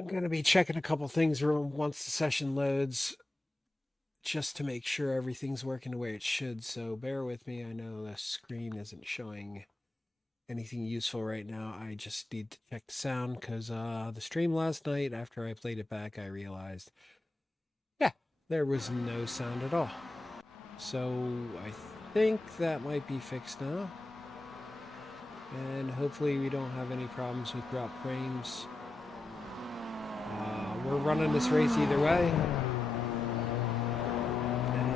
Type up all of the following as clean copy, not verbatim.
I'm going to be checking a couple things once the session loads, just to make sure everything's working the way it should. So bear with me. I know the screen isn't showing anything useful right now. I just need to check the sound because the stream last night, after I played it back, I realized, yeah, there was no sound at all. So I think that might be fixed now. And hopefully we don't have any problems with drop frames. We're running this race either way. And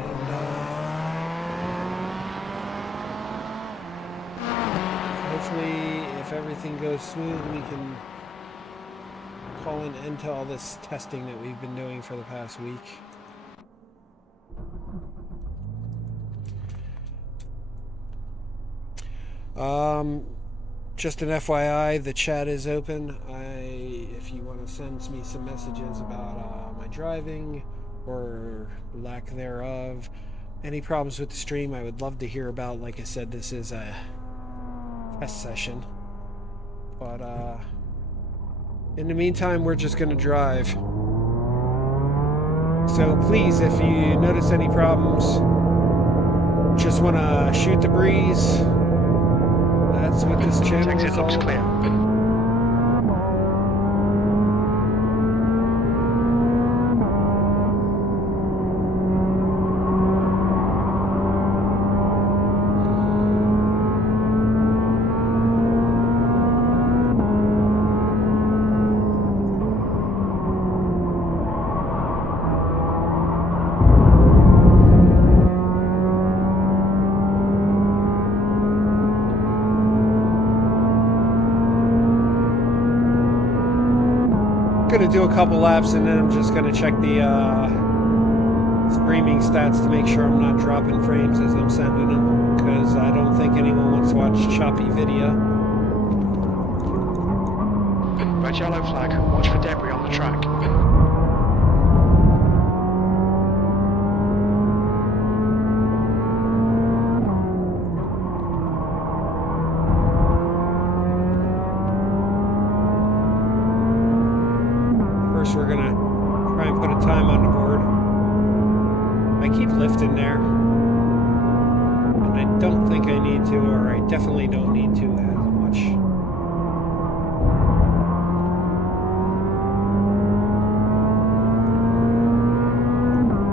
hopefully, if everything goes smooth, we can call an end to all this testing that we've been doing for the past week. Just an FYI, the chat is open. If you want to send me some messages about my driving or lack thereof, any problems with the stream, I would love to hear about. Like I said, this is a test session. But in the meantime, we're just going to drive. So please, if you notice any problems, just want to shoot the breeze. That's what this channel is all about. Going to do a couple laps and then I'm just going to check the streaming stats to make sure I'm not dropping frames as I'm sending them, because I don't think anyone wants to watch choppy video. Red yellow flag, watch for debris on the track. We're gonna try and put a time on the board. I keep lifting there, and I don't think I need to, or I definitely don't need to as much.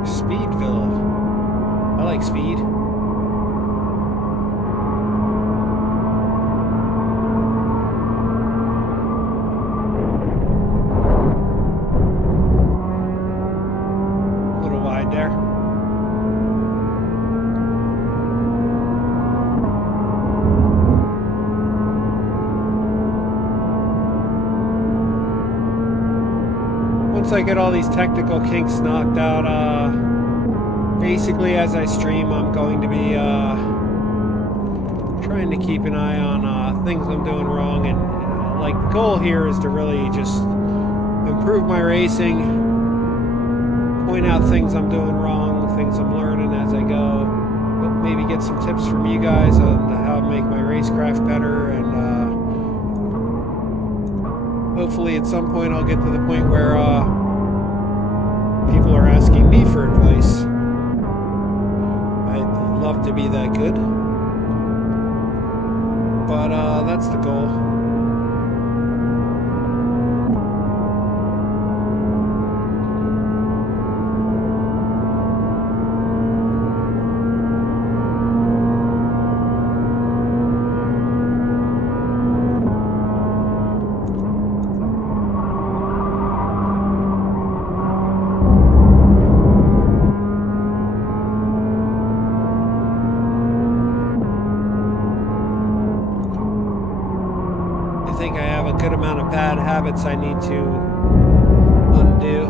Speedville. I like speed. Once I get all these technical kinks knocked out, basically as I stream, I'm going to be trying to keep an eye on things I'm doing wrong, and like the goal here is to really just improve my racing, point out things I'm doing wrong, things I'm learning as I go, but maybe get some tips from you guys on how to make my racecraft better, and hopefully at some point I'll get to the point where people are asking me for advice. I'd love to be that good, but that's the goal. Bad habits I need to undo.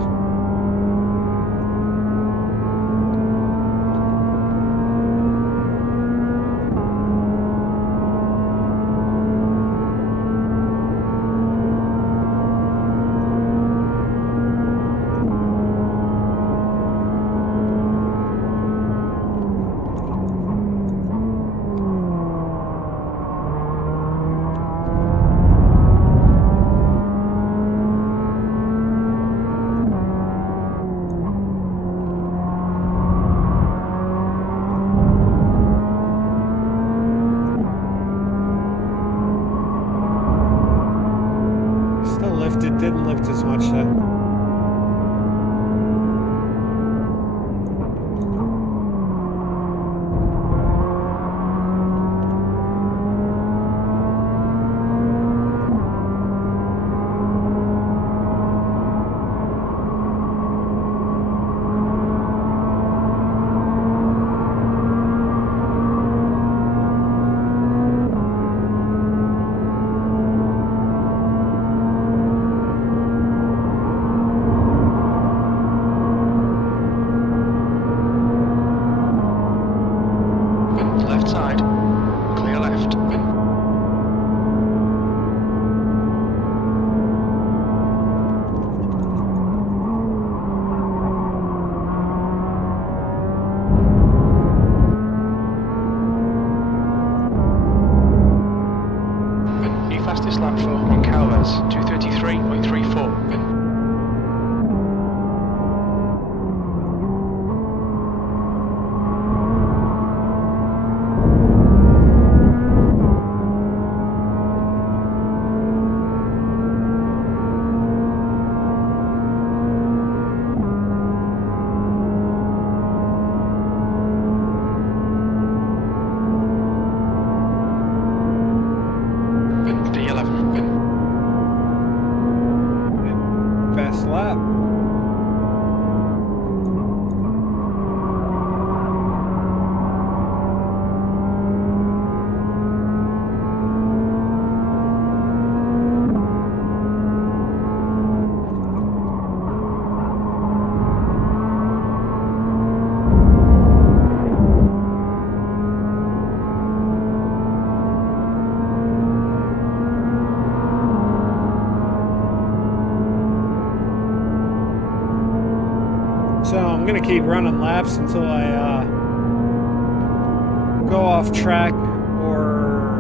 So I'm gonna keep running laps until I go off track or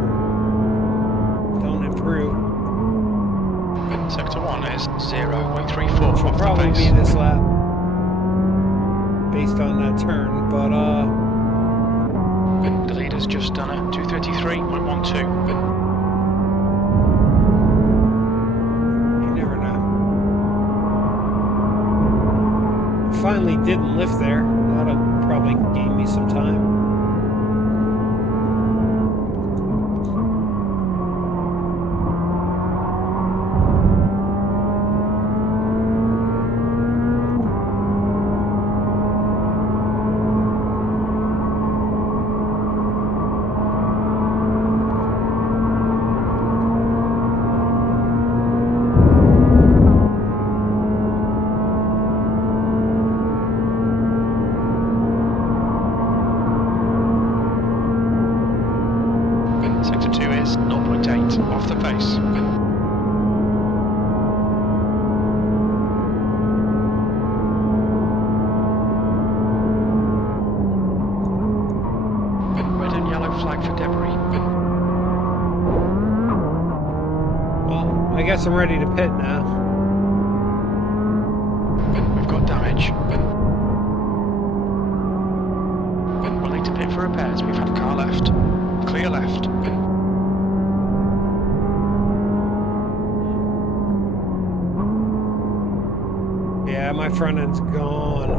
don't improve. Sector 1 is 0.34 Which will off the probably pace. be this lap based on that turn, but The leader's just done a 233.12. you never know. Finally didn't lift there. That'll probably gain me some time. Sector 2 is 0.8 off the pace. Red and yellow flag for debris. Well, I guess I'm ready to pit now. We've got damage. We'll need to pit for repairs. We've had a car left. Clear left. Yeah, my front end's gone.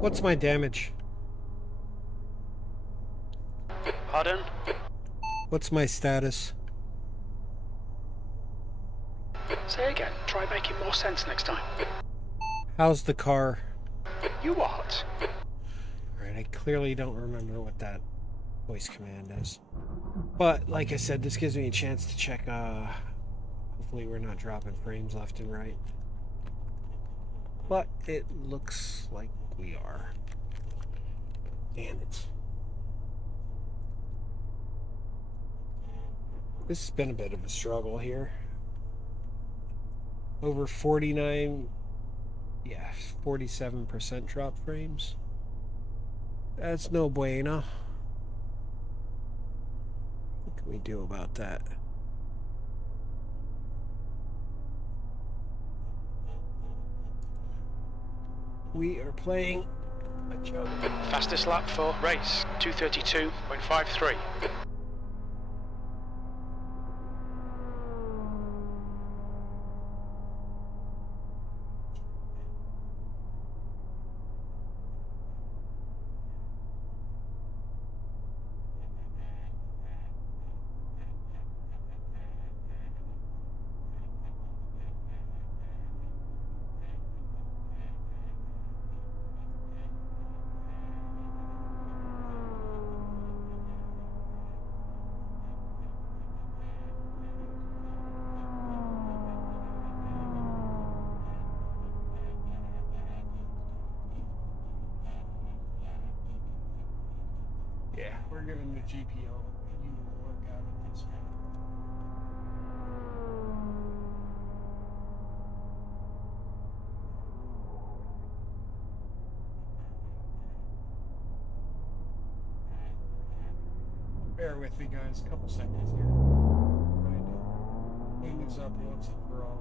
What's my damage? Pardon? What's my status? Say again. Try making more sense next time. How's the car? You what? Alright, I clearly don't remember what that voice command is. But, like I said, this gives me a chance to check, hopefully we're not dropping frames left and right. But it looks like we are. Damn it. This has been a bit of a struggle here. Over 49, yeah, 47% drop frames. That's no bueno. What can we do about that? We are playing a joke. Fastest lap for race, 232.53. Yeah, we're giving the GPO you will work out at this point. Bear with me, guys. A couple seconds here. Trying to clean this up once and for all.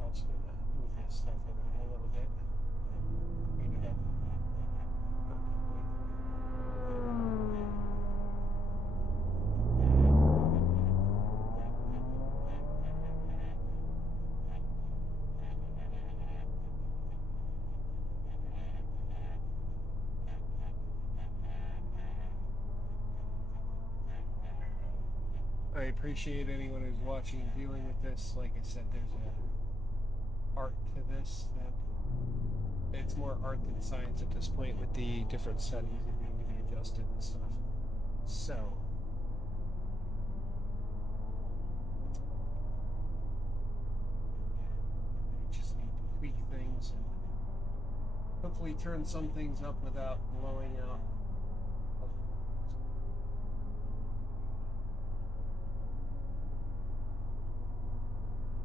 Also gonna move this stuff around a little bit. Clean it up. I appreciate anyone who's watching and dealing with this. Like I said, there's art to this. That it's more art than science at this point with the different settings that need to be adjusted and stuff. So, I just need to tweak things and hopefully turn some things up without blowing out.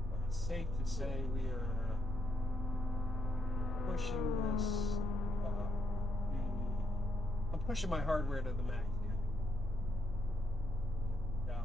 But it's safe to say we are pushing this. I'm pushing my hardware to the max here. Yeah.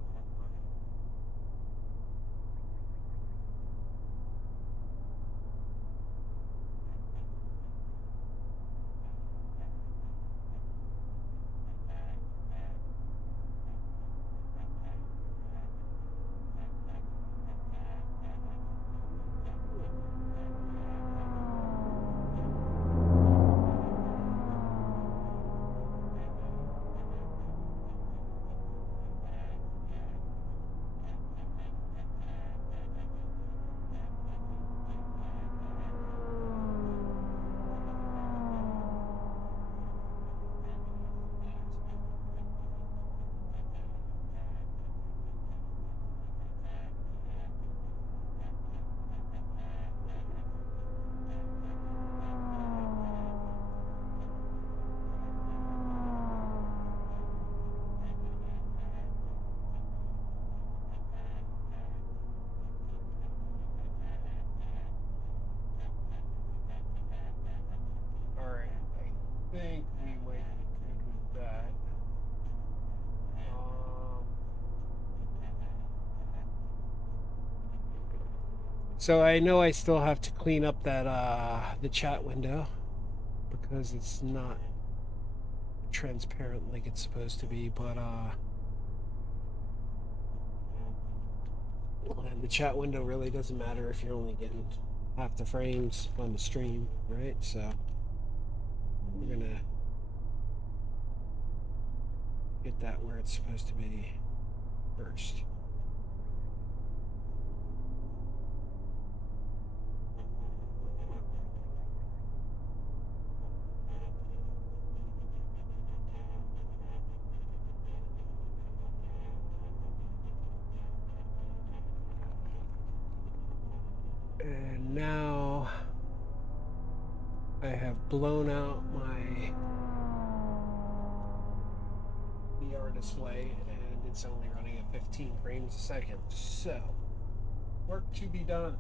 Alright, I think we might be good with that. So I know I still have to clean up that the chat window because it's not transparent like it's supposed to be, but the chat window really doesn't matter if you're only getting half the frames on the stream, right? So we're gonna get that where it's supposed to be first. And now I have blown out my VR display and it's only running at 15 frames a second. So, work to be done.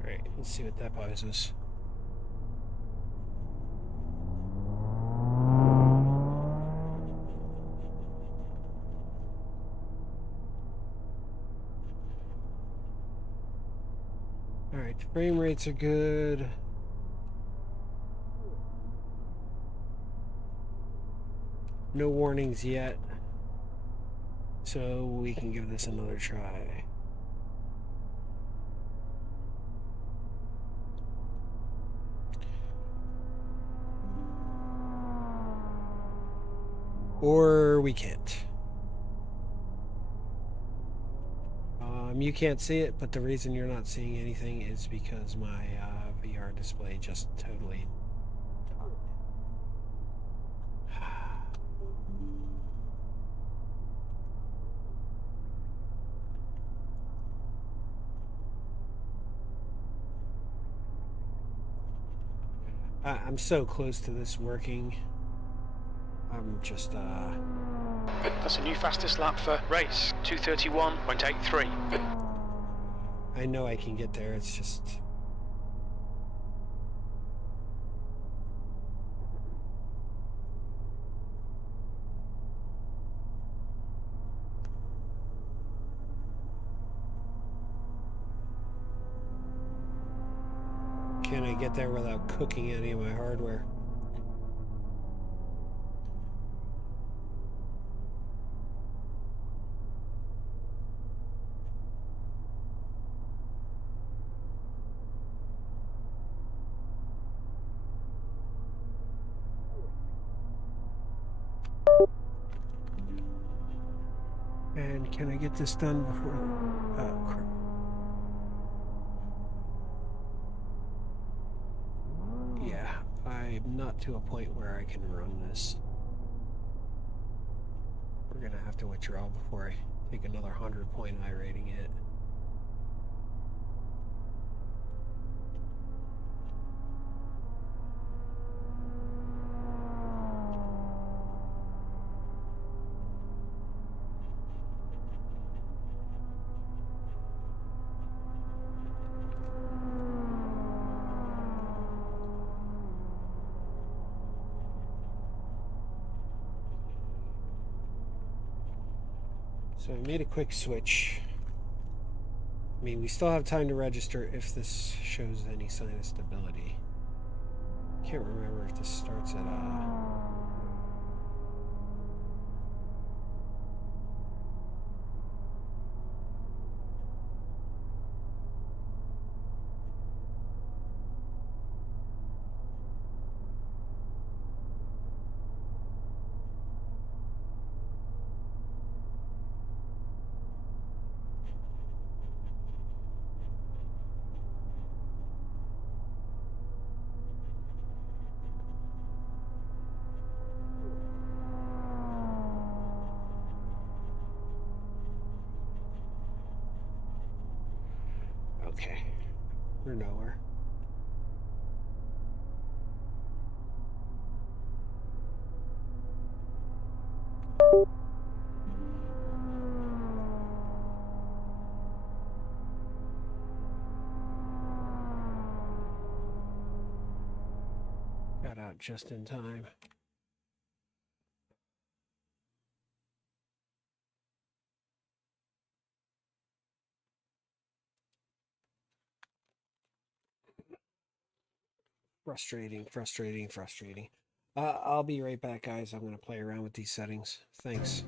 Alright, let's see what that pauses. Alright, frame rates are good. No warnings yet. So we can give this another try. Or we can't. You can't see it, but the reason you're not seeing anything is because my VR display just totally I'm so close to this working. I'm just That's a new fastest lap for race 2:31.83. I know I can get there. It's just can I get there without cooking any of my hardware? And can I get this done before? Oh, crap. Yeah, I'm not to a point where I can run this. We're gonna have to withdraw before I take another 100-point iRating hit. So I made a quick switch. I mean, we still have time to register if this shows any sign of stability. Can't remember if this starts at okay. We're nowhere. Got out just in time. Frustrating, frustrating, frustrating. I'll be right back, guys. I'm going to play around with these settings. Thanks.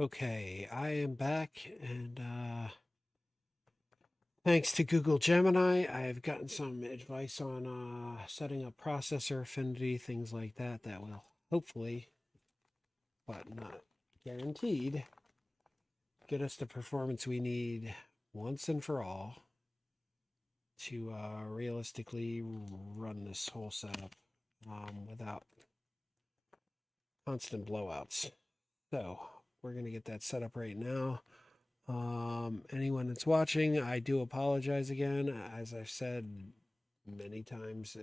Okay, I am back, and thanks to Google Gemini, I've gotten some advice on setting up processor affinity, things like that, that will hopefully, but not guaranteed, get us the performance we need once and for all to realistically run this whole setup without constant blowouts. So we're going to get that set up right now. Anyone that's watching, I do apologize again. As I've said many times,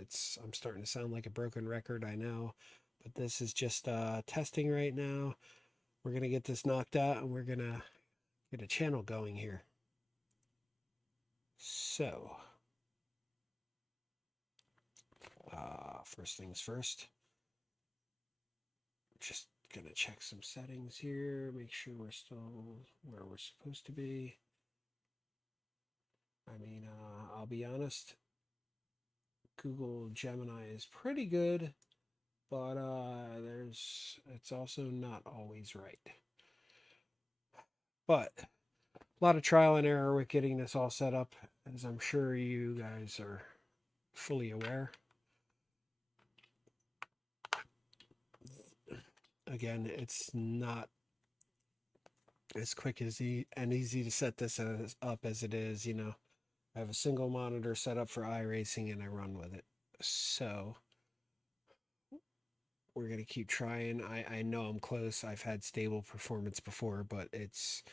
I'm starting to sound like a broken record, I know, but this is just testing right now. We're going to get this knocked out and we're going to get a channel going here. So, first things first, just going to check some settings here, make sure we're still where we're supposed to be. I mean, I'll be honest, Google Gemini is pretty good, but it's also not always right. But a lot of trial and error with getting this all set up, as I'm sure you guys are fully aware. Again, it's not as quick and easy to set this up as it is. I have a single monitor set up for iRacing and I run with it. So we're going to keep trying. I know I'm close. I've had stable performance before, but it's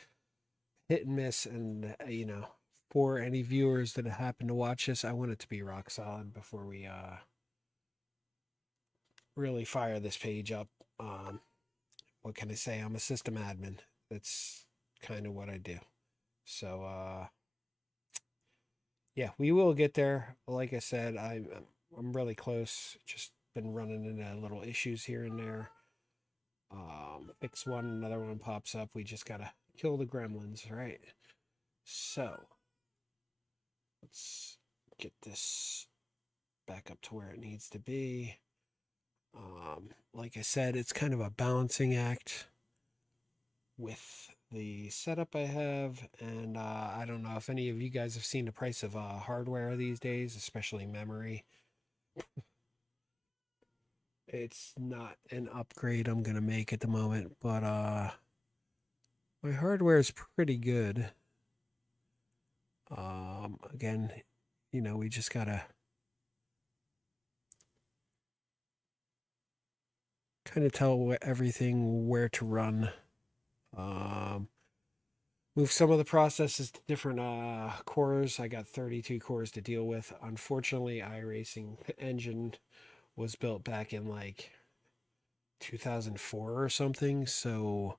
hit and miss. And, for any viewers that happen to watch this, I want it to be rock solid before we really fire this page up. What can I say? I'm a system admin. That's kind of what I do. So, yeah, we will get there. Like I said, I'm really close. Just been running into little issues here and there. Fix one, another one pops up. We just gotta kill the gremlins, right? So let's get this back up to where it needs to be. Like I said, it's kind of a balancing act with the setup I have, and I don't know if any of you guys have seen the price of hardware these days, especially memory. It's not an upgrade I'm gonna make at the moment, but my hardware is pretty good. Again, we just gotta kind of tell everything where to run. Move some of the processes to different cores. I got 32 cores to deal with. Unfortunately, iRacing engine was built back in like 2004 or something, so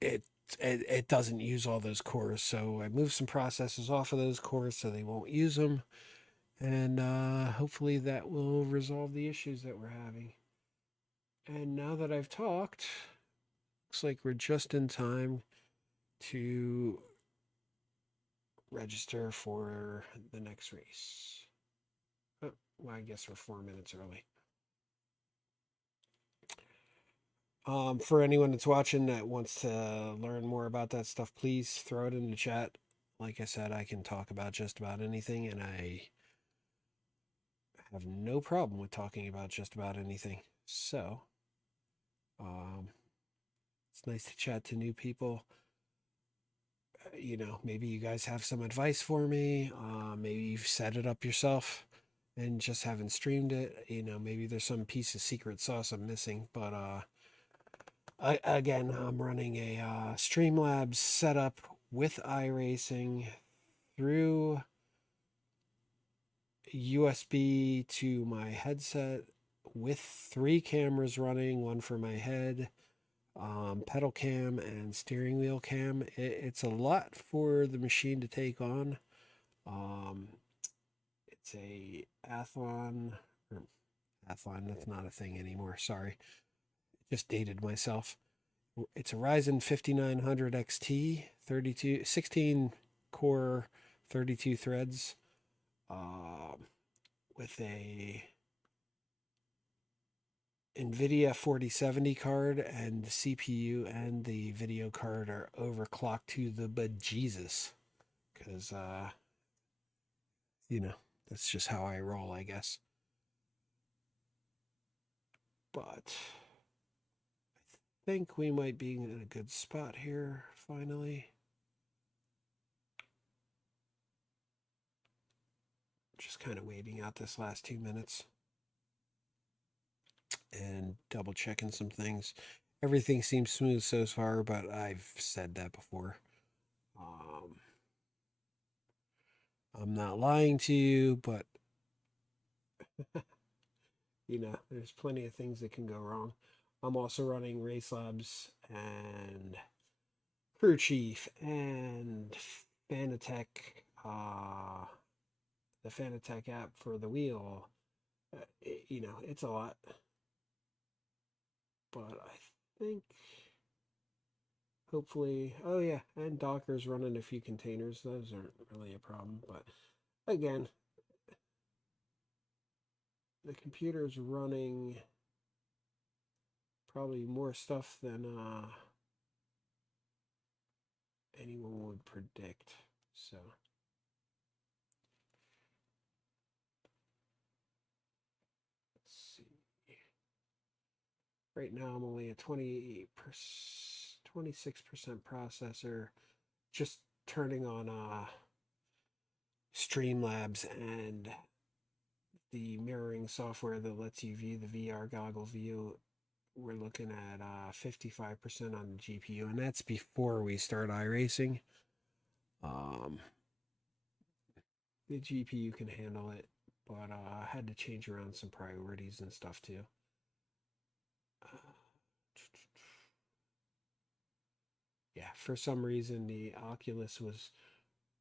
it doesn't use all those cores. So I moved some processes off of those cores so they won't use them, and hopefully that will resolve the issues that we're having. And now that I've talked, looks like we're just in time to register for the next race. Oh, well, I guess we're 4 minutes early. For anyone that's watching that wants to learn more about that stuff, please throw it in the chat. Like I said, I can talk about just about anything, and I have no problem with talking about just about anything. So, it's nice to chat to new people. Maybe you guys have some advice for me. Maybe you've set it up yourself and just haven't streamed it. Maybe there's some piece of secret sauce I'm missing. But again, I'm running a Streamlabs setup with iRacing through USB to my headset with 3 cameras running, one for my head, pedal cam and steering wheel cam. It's a lot for the machine to take on. It's a Athlon, that's not a thing anymore. Sorry, just dated myself. It's a Ryzen 5900 XT, 16 core, 32 threads, with a NVIDIA 4070 card, and the CPU and the video card are overclocked to the bejesus. Because, that's just how I roll, I guess. But I think we might be in a good spot here, finally. Just kind of waiting out this last 2 minutes and double checking some things. Everything seems smooth so far, but I've said that before. I'm not lying to you, but there's plenty of things that can go wrong. I'm also running Race Labs and Crew Chief and Fanatec, the Fanatec app for the wheel. It's a lot. But I think hopefully, oh yeah, and Docker's running a few containers. Those aren't really a problem. But again, the computer's running probably more stuff than anyone would predict. So let's see. Right now I'm only at 26% processor, just turning on Streamlabs and the mirroring software that lets you view the VR goggle view. We're looking at 55% on the GPU, and that's before we start iRacing. The GPU can handle it, but I had to change around some priorities and stuff too. Yeah, for some reason the Oculus was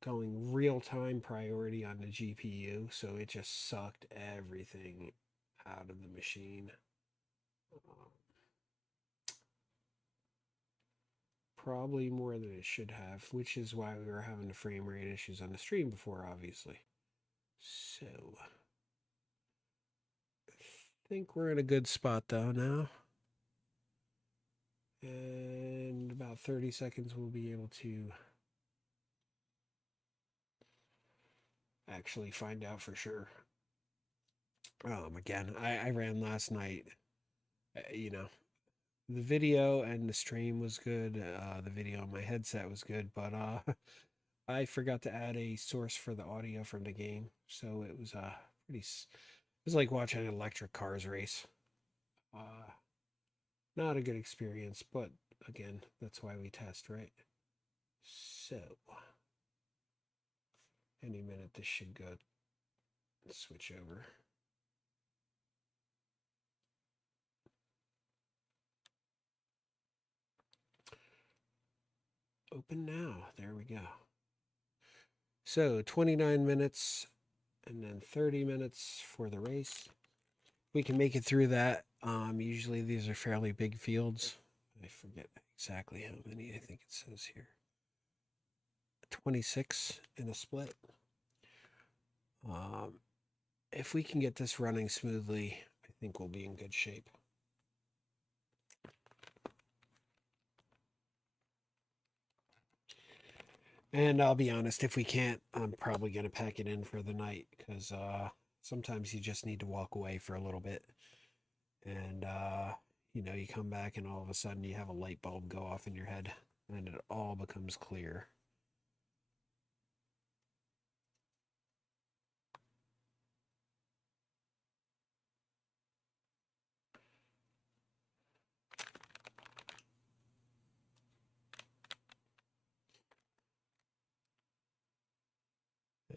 going real-time priority on the GPU, so it just sucked everything out of the machine. Probably more than it should have, which is why we were having the frame rate issues on the stream before, obviously. So, I think we're in a good spot though now. And about 30 seconds we'll be able to actually find out for sure. Again, I ran last night. The video and the stream was good. The video on my headset was good, but I forgot to add a source for the audio from the game, so it was pretty. It was like watching an electric cars race. Not a good experience, but again, that's why we test, right? So, any minute this should go. Switch over. Open now. There we go. So 29 minutes and then 30 minutes for the race. We can make it through that. Usually these are fairly big fields. I forget exactly how many. I think it says here 26 in a split. If we can get this running smoothly, I think we'll be in good shape. And I'll be honest, if we can't, I'm probably going to pack it in for the night because sometimes you just need to walk away for a little bit. And, you come back and all of a sudden you have a light bulb go off in your head and it all becomes clear.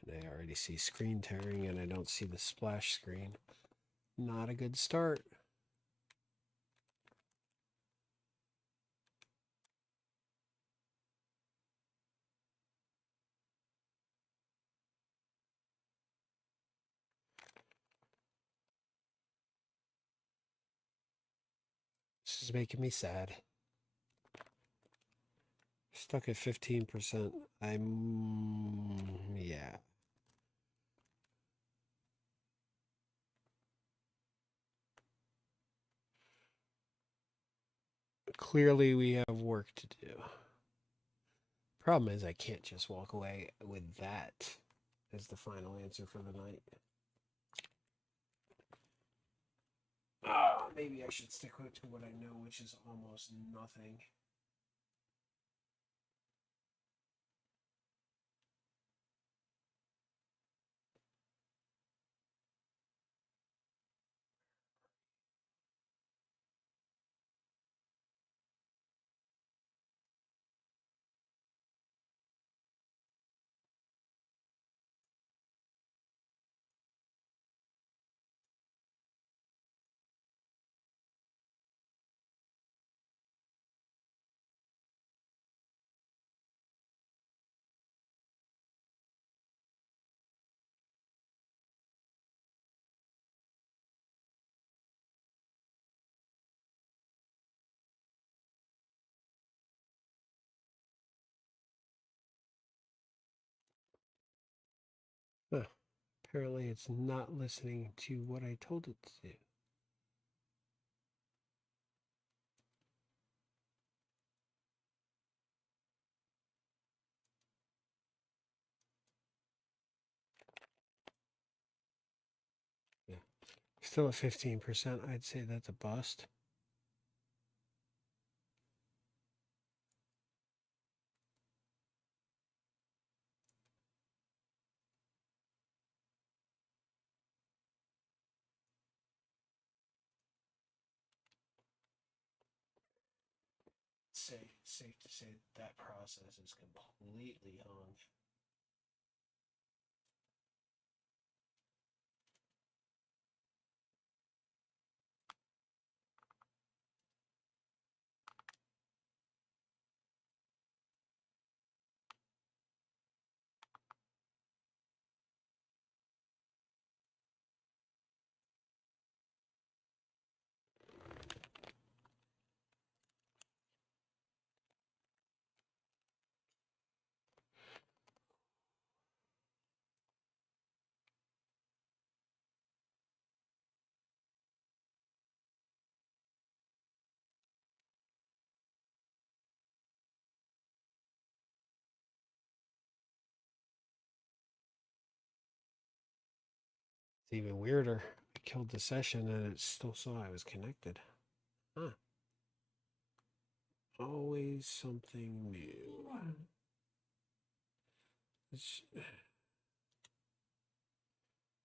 And I already see screen tearing and I don't see the splash screen. Not a good start. This is making me sad. Stuck at 15%. Yeah. clearly we have work to do. Problem is, I can't just walk away with that as the final answer for the night. Maybe I should stick to what I know, which is almost nothing. Huh. Apparently, it's not listening to what I told it to do. Yeah. Still at 15%. I'd say that's a bust. Safe to say that process is completely hung. It's even weirder. I killed the session and it still saw I was connected. Huh. Always something new. Let's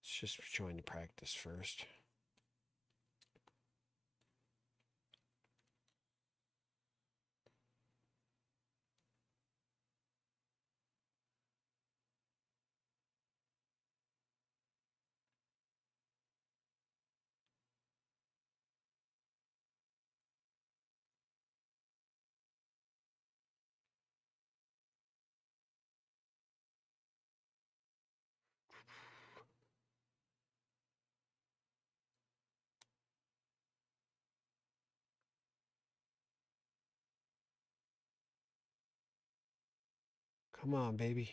just join the practice first. Come on, baby.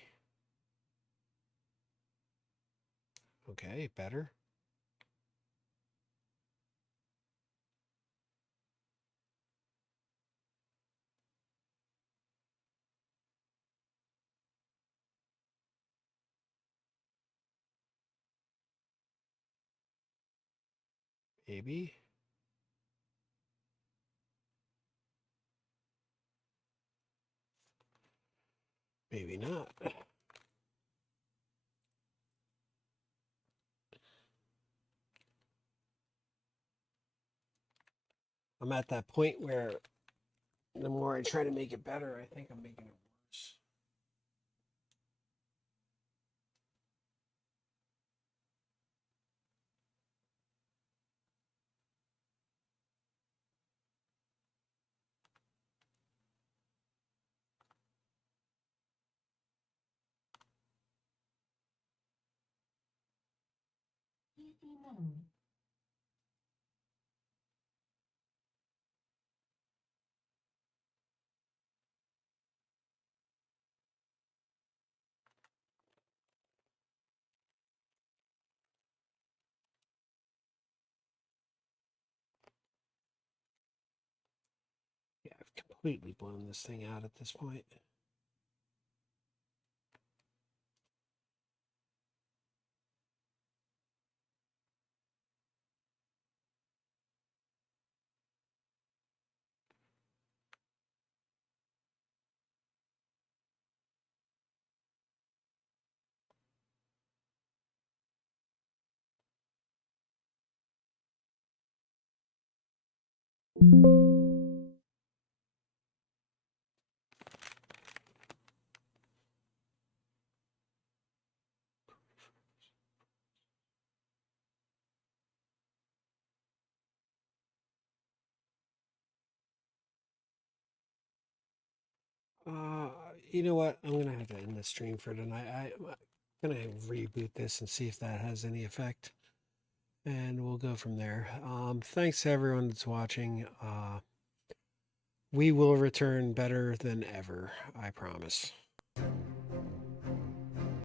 Okay, better. Maybe. Maybe not. I'm at that point where the more I try to make it better, I think I'm making it worse. Yeah, completely blown this thing out at this point. You know what? I'm gonna have to end the stream for tonight. I'm gonna reboot this and see if that has any effect, and we'll go from there. Thanks to everyone that's watching. We will return better than ever. I promise.